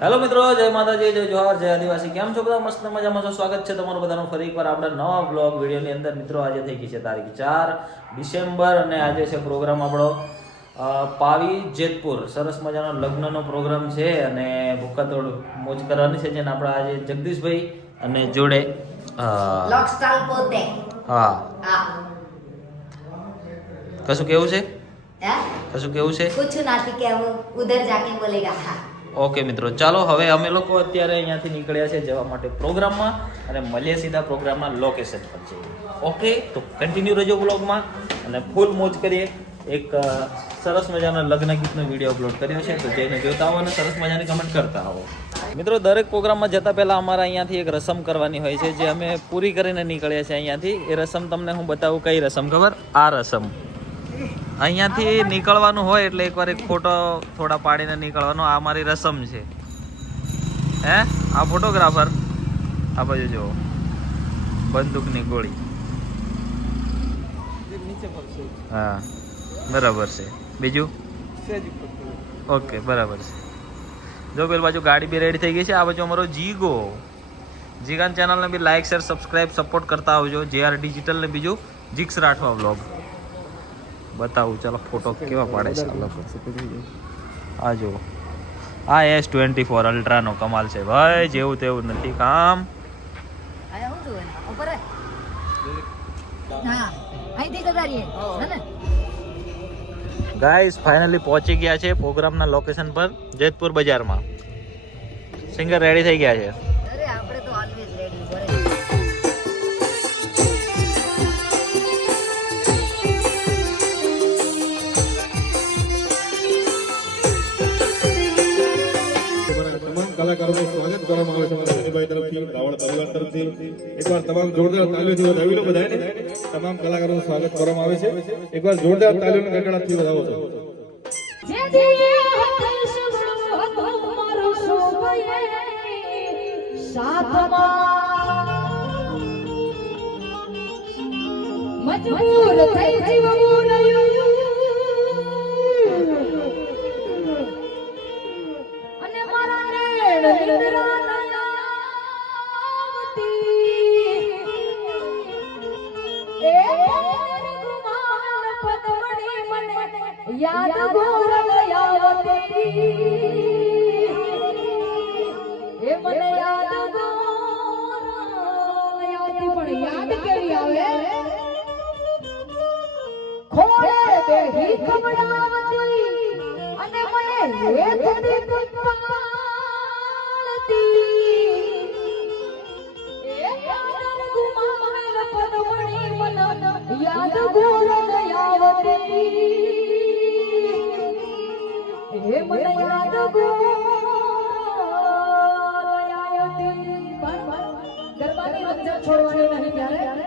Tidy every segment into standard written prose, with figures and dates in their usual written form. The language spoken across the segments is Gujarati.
હેલો મિત્રો, જય માતાજી, જય જોહાર, જય આદિવાસી. કેમ છો બધા? મસ્ત મજામાં છો? સ્વાગત છે તમારું બધાનું ફરી એકવાર આપણા નવા બ્લોગ વિડીયોની અંદર. મિત્રો, આજે થઈ ગઈ છે તારીખ 4 ડિસેમ્બર અને આજે છે પ્રોગ્રામ આપણો પાવી જેતપુર. સરસ મજાનો લગ્નનો પ્રોગ્રામ છે અને ભૂકાતોડ મોજ કરવાની છે. જેને આપણા આજે જગદીશભાઈ અને જોડે હા કશું કેવું છે? કશું કેવું છે? कुछ नाती क्या वो उधर जाके बोलेगा हाँ. ઓકે મિત્રો, ચાલો હવે અમે લોકો અત્યારે અહીંયાથી નીકળ્યા છે જવા માટે પ્રોગ્રામમાં અને મળીએ સીધા પ્રોગ્રામના લોકેશન પર જઈએ. ઓકે, તો કન્ટિન્યુ રહેજો બ્લોગમાં અને ફૂલ મોજ કરીએ. એક સરસ મજાનો લગ્ન ગીતનો વિડીયો અપલોડ કર્યો છે, તો જઈને જોતા આવો અને સરસ મજાની કમેન્ટ કરતા આવો. મિત્રો, દરેક પ્રોગ્રામમાં જતા પહેલાં અમારા અહીંયાથી એક રસમ કરવાની હોય છે, જે અમે પૂરી કરીને નીકળ્યા છીએ અહીંયાથી. એ રસમ તમને હું બતાવું. કઈ રસમ ખબર? આ રસમ. અહીંયાથી નીકળવાનું હોય એટલે એકવાર એક ફોટો થોડા પાડીને નીકળવાનો. આ મારી રસમ છે. હે આ ફોટોગ્રાફર આ બાજુ જુઓ, બંદૂકની ગોળી. હા બરાબર છે. બીજું ઓકે બરાબર છે. જો પેલી બાજુ ગાડી બી રેડી થઈ ગઈ છે. આ બાજુ અમારો જીગો. જીગાન ચેનલને બી લાઈક શેર સબસ્ક્રાઈબ સપોર્ટ કરતા આવજો. JR ડિજિટલ ને બીજું જીક્સ રાઠવા વ્લોગ બતાવું. ચાલો ફોટો કેવા પાડે છે આ લોકો. આ જુઓ, આ S24 અલ્ટ્રાનો કમાલ છે ભાઈ. જેવું તેવું નથી કામ. आया हूँ तो ऊपर है हाँ आई थी कदारी है ना. ગાઈસ ફાઇનલી પહોંચી ગયા છે પ્રોગ્રામના લોકેશન પર, જેતપુર બજારમાં. સિંગર રેડી થઈ ગયા છે. अरे આપણે તો ઓલવેઝ રેડી બરે. તમામ કલાકારોનું સ્વાગત કરવામાં આવે છે અમારા શનિભાઈ તરફથી, રાવળ પરિવાર તરફથી. એકવાર તમામ જોરદાર તાલીઓથી વધાવી લો બધાને. તમામ કલાકારોનું સ્વાગત કરવામાં આવે છે. એકવાર જોરદાર તાલીઓના ગડગડાટથી વધાવો છો. મજબૂર થઈ જીવવું અને મારા નેણ નિંદ્રા નયાવતી એ ગુમાન પદમણી મને યાદ ગોરલ યાવતી એ મને યાદ ગોરલ યાવતી. પણ યાદ કેવી આવે? ખોળે બેહી ખવડાવતી અને મને લેખતી પાળતી એ યાદ ગુમાવેલ પદમણી મન યાદ ગોરલ યાવતી એ મને યાદ ગોરલ યાવતી. પણ ગરબાની રમઝટ છોડવાની નહીં ત્યારે.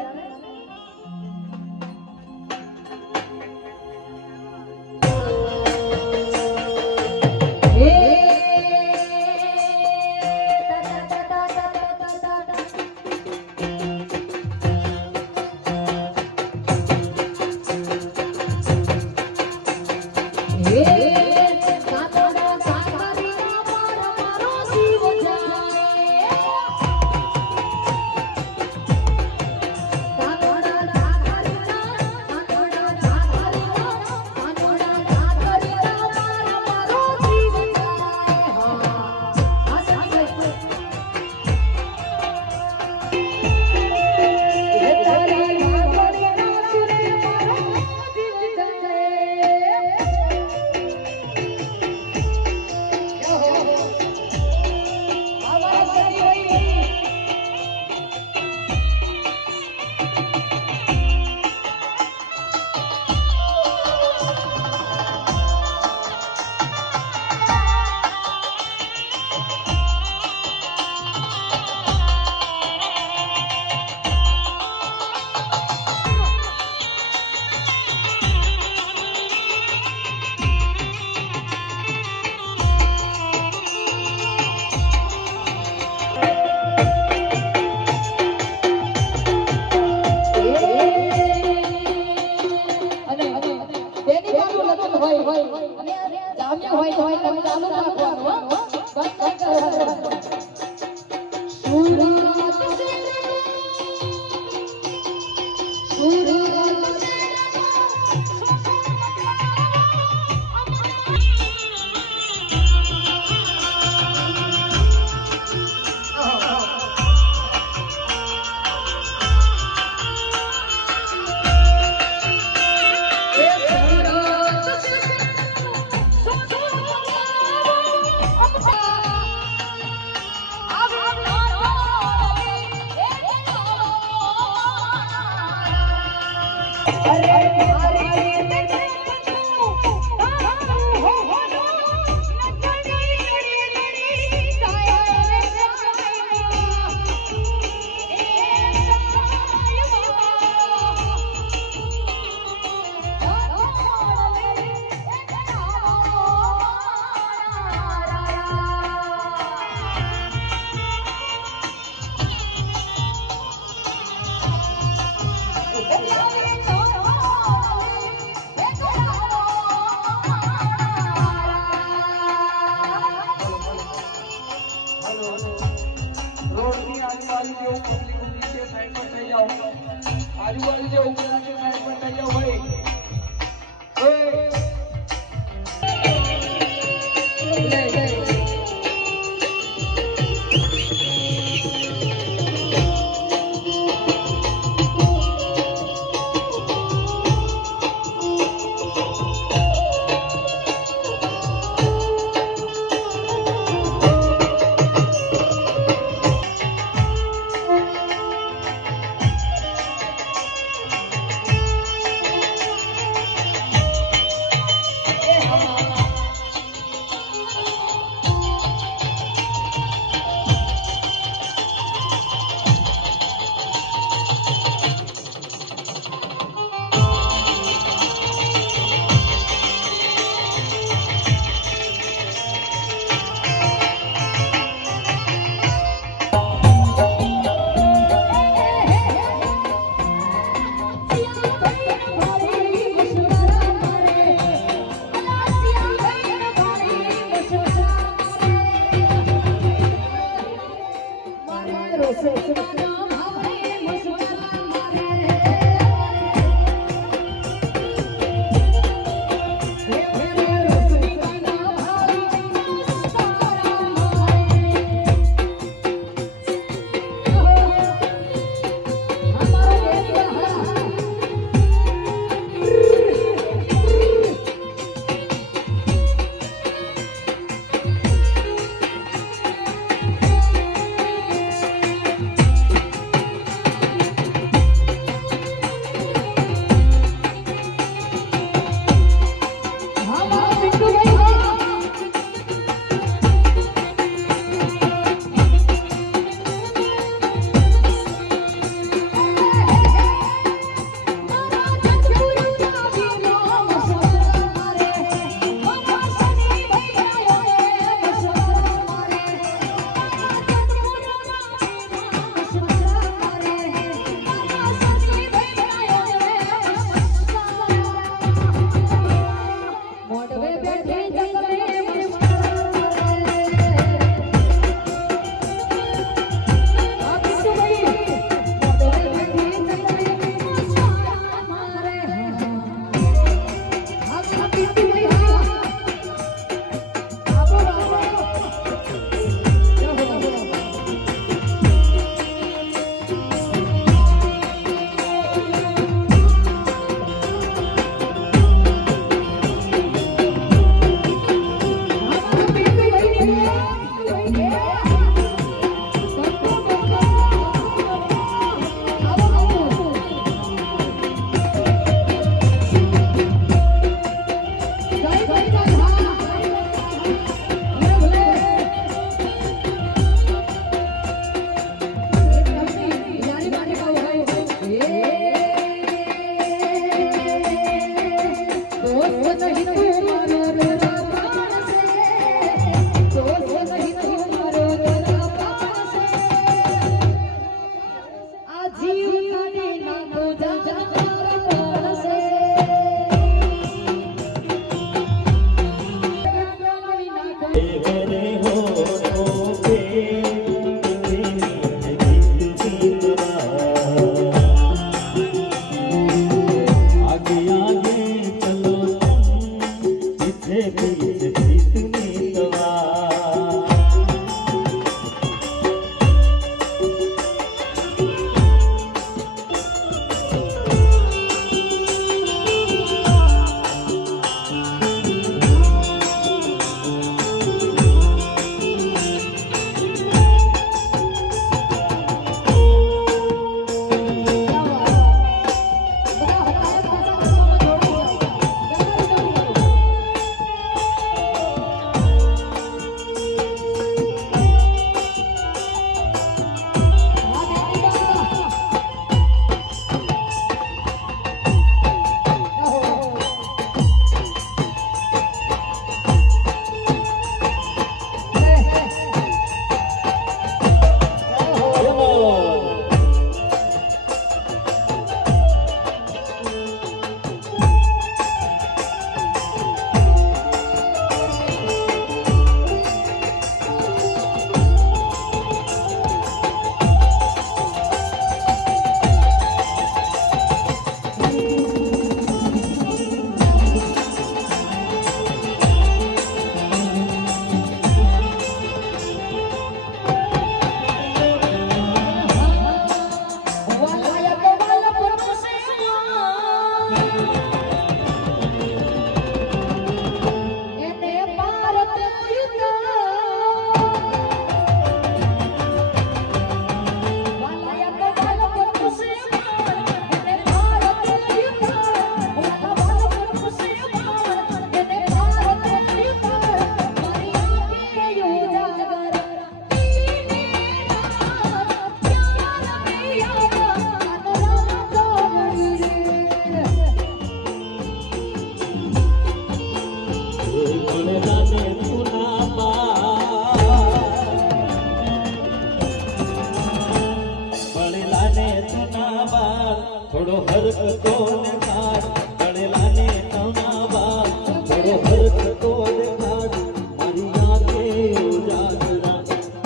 થોડો હરકતો ને કાઢ પડેલાને નવના બાદ થોડો હરકતો ને કાઢ મારી આંખે ઉજાગરા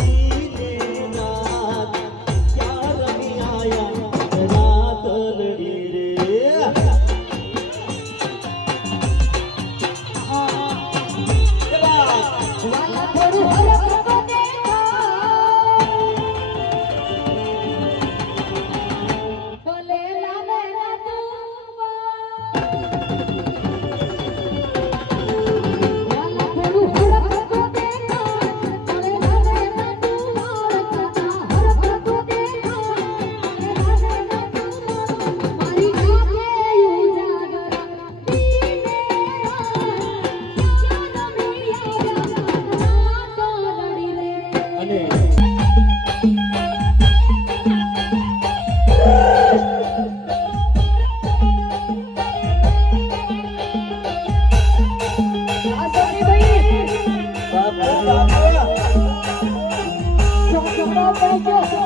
ઈને રાત અને આ સોનીભાઈ છોકરા પડી ગયો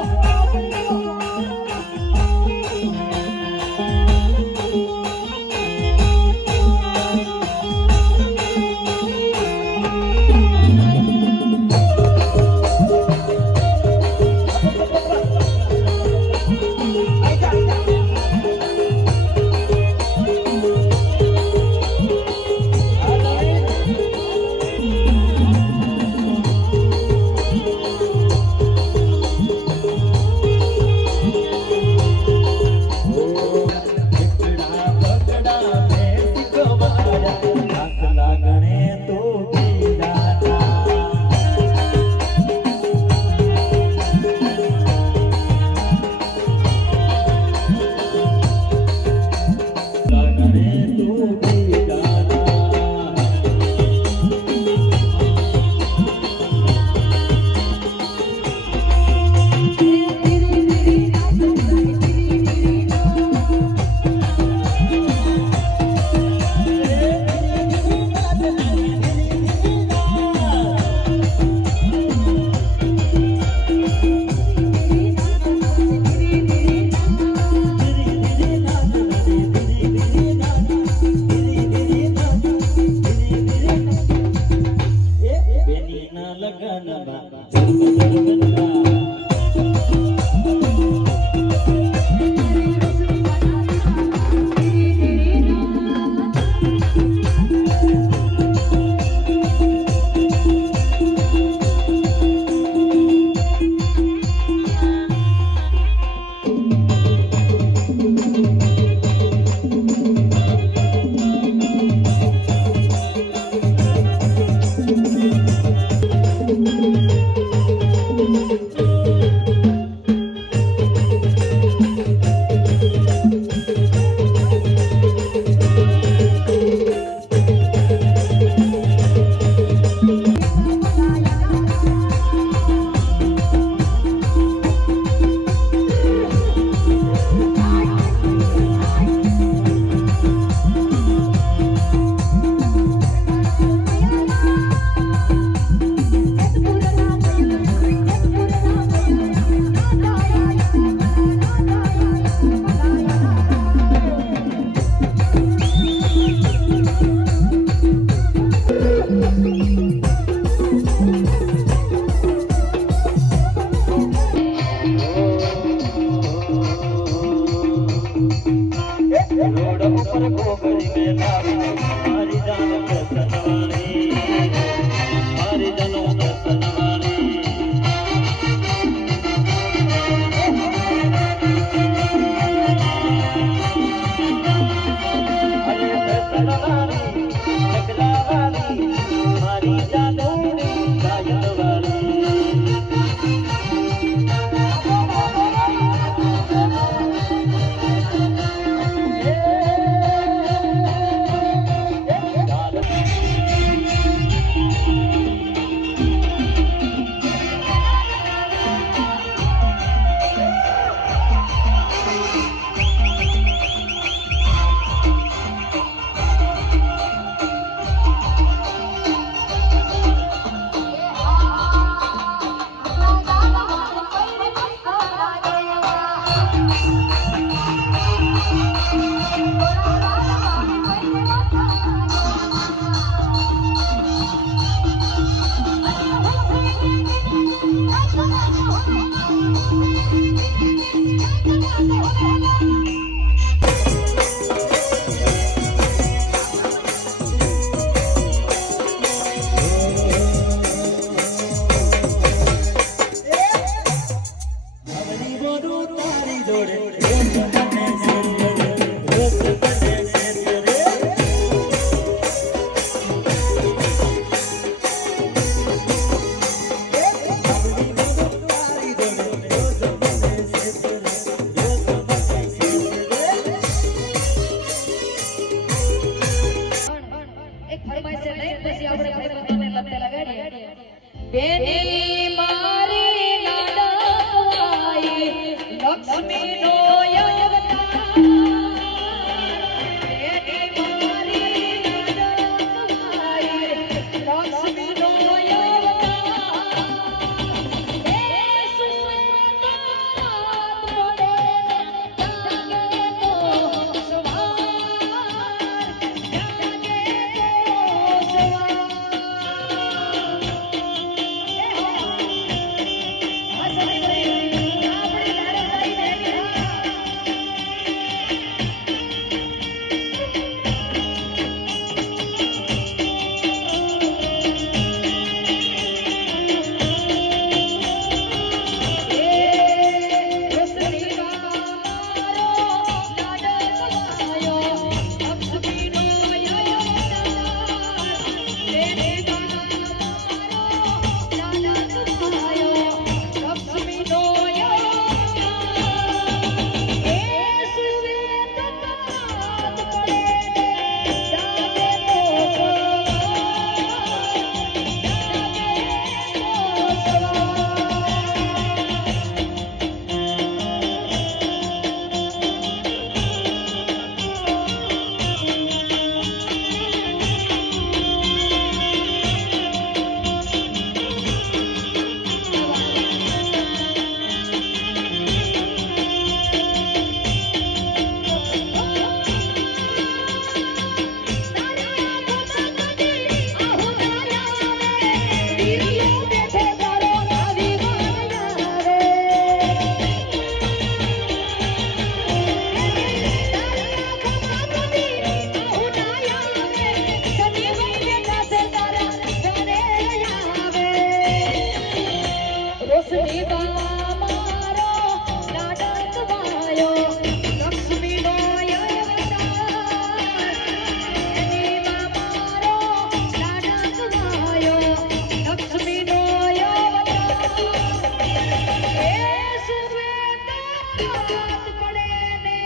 રાત પડે ને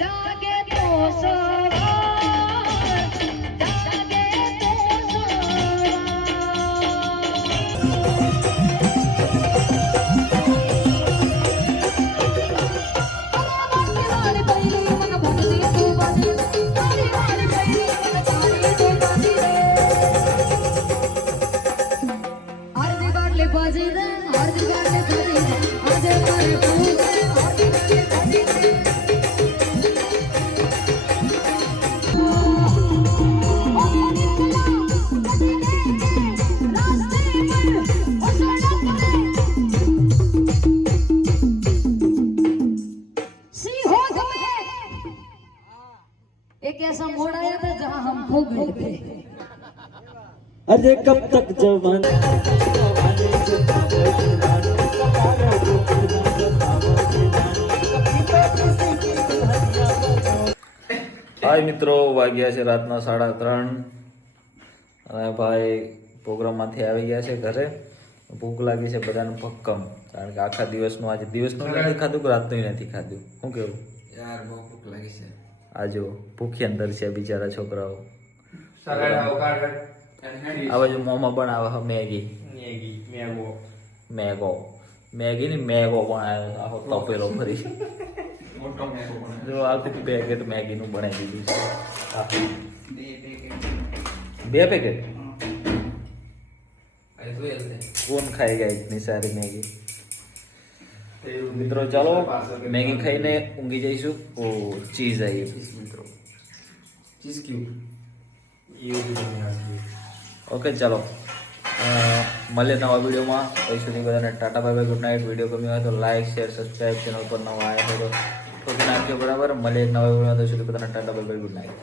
જાગે તો સવાર જાગે તો સવાર પૈલી મન ભક્તિ તું બાજી તારી વાલી પૈલી મન તારી તું બાજી રે આરતી બાટલે બાજી રે આરતી બાટલે બાજી રે આજે મારે ફૂલ રે આરતી બાટલે બાજી રે एक ऐसा मोड़ आया था जहां हम खो गए थे अरे कब तक जवान जवानी से पागल दीवानी सतारा दुख न सतावा दीवानी कभी तो किसी की दुल्हनिया बनाओ હાય મિત્રો, વાગ્યા છે રાતના 3:30 અને ભાઈ પ્રોગ્રામમાંથી આવી ગયા છે ઘરે. ભૂખ લાગી છે બધાને ભક્કમ, કારણ કે આખા દિવસનું આજે દિવસનું નથી ખાધું કે રાતનું નથી ખાધું. શું કેવું યાર બહુ ભૂખ લાગી છે. આ જો ભૂખી અંદર છે બિચારા છોકરાઓ. સગાડા ઉકાળ આ બાજુ મોમાં બનાવે છે મેગી. મેગી ની મેગો બનાવે છે, આખો તપેલો ભરી. મોટો મેગો પણ જો આવતી પેકેટ મેગી નું બનાવી દીધું છે. હા. બે પેકેટ 2 પેકેટ આ જોયેલ છે. કોણ ખાઈ ગયા ઇતની સારી મેગી? મિત્રો ચાલો મેગી ખાઈને ઊંઘી જઈશું. ઓ ચીઝ આવી મિત્રો, ચીઝ ક્યુબ ઓકે ચાલો મળીએ નવા વિડીયોમાં. ત્યાં સુધી બધાને Tata bye bye, good night. Video ગમ્યો હોય તો લાઈક શેર સબસ્ક્રાઈબ, ચેનલ પર નવા આવ્યા હોય તો ઠોકી નાખજો બરાબર. મળીએ એક નવા વિડીયોમાં. ત્યાં સુધી બધાને Tata bye bye, good night.